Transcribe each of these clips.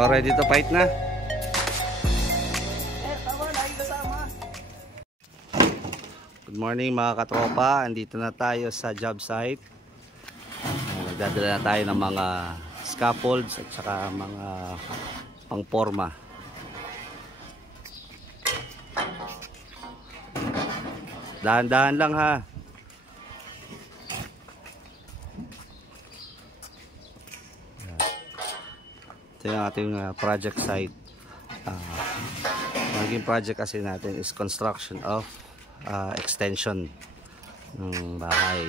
So ready to fight na? Good morning mga katropa. Andito na tayo sa job site. Nagdadala na tayo ng mga scaffolds at saka mga pangporma. Dahan-dahan lang ha. Ito yung ating project site. Maging project kasi natin is construction of extension ng bahay.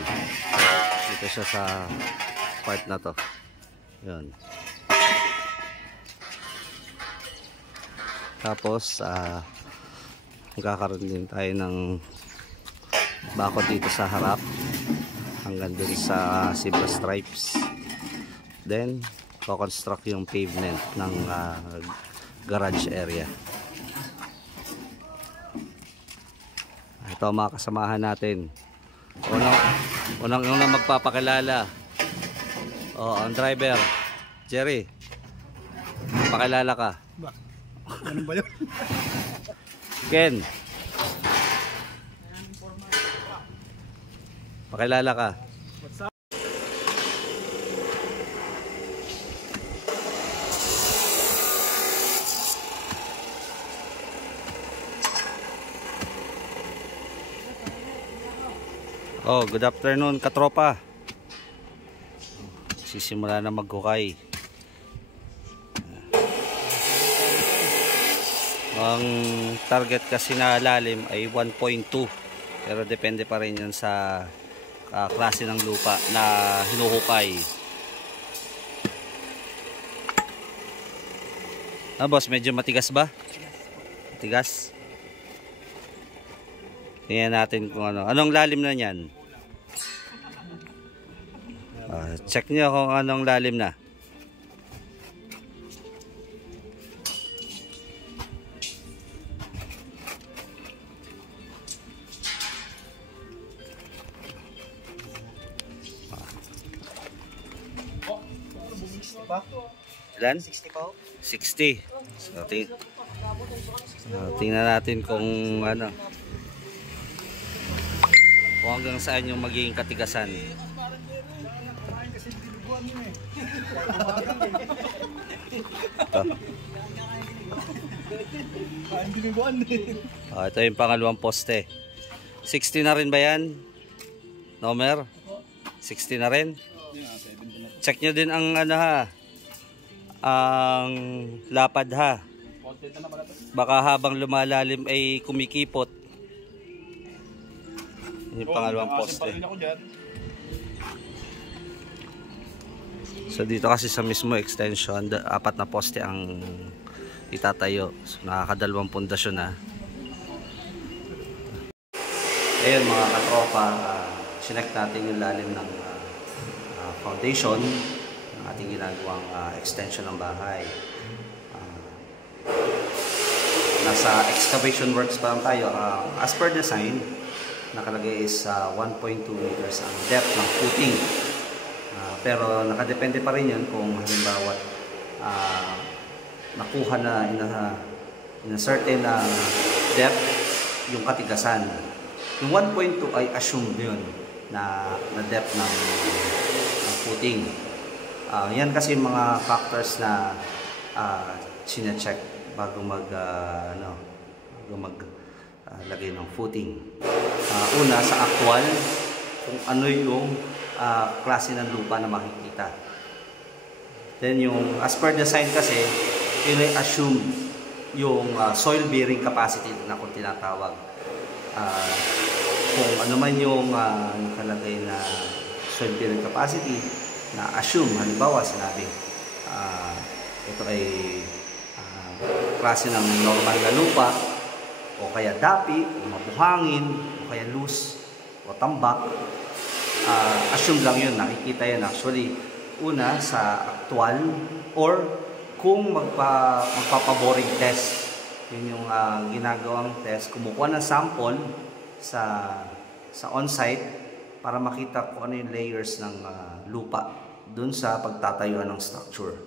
Dito siya sa part na to. Yun. Tapos magkakaroon din tayo ng bakod dito sa harap hanggang dun sa zebra stripes. Then ko-construct yung pavement ng garage area. Ito mga kasamahan natin. Unang magpapakilala. Ang driver, Jerry. Pakilala ka. Ano ba yun? Ken. Pakilala ka. What's up? Good afternoon katropa. Sisimula na maghukay. Ang target kasi na lalim ay 1.2, pero depende pa rin yun sa klase ng lupa na hinuhukay. Boss, medyo matigas ba? Matigas? Tingnan natin kung anong lalim na yan. Check nyo kung anong lalim na. Ilan? 60 po. 60. So, tingnan natin kung kung hanggang saan yung magiging katigasan. Ito yung pangalawang poste. 60 na rin ba yan? Nomer? 60 na rin? Check nyo din ang ang lapad ha. Baka habang lumalalim ay kumikipot. Yung pangalawang poste. So dito kasi sa mismo extension, 4 na poste ang itatayo. So nakakadalawang pundasyon na. Ayun mga katropa, sinek natin yung lalim ng foundation ng ating ginagawang extension ng bahay. Nasa excavation works pa lang tayo. As per design, nakalagay is 1.2 meters ang depth ng footing. Pero nakadepende pa rin yun kung halimbawa nakuha na in a certain depth yung katigasan. Yung 1.2 ay assumed yun na depth ng footing. Yan kasi mga factors na sine-check bago maglagay ng footing. Una, sa actual, kung ano yung klase ng lupa na makikita. Then yung as per design kasi, i-assume yung soil bearing capacity na kung tinatawag. Kung ano man yung nakalagay na soil bearing capacity na assume, halimbawa sinabi ito ay klase ng normal na lupa o kaya dapi, o mabuhangin, o kaya loose, o tambak. Assume lang yun, nakikita yan actually una sa actual or kung magpapaboring test. Yun yung ginagawang test, kumukuha ng sample sa on-site para makita kung ano yung layers ng lupa dun sa pagtatayuan ng structure.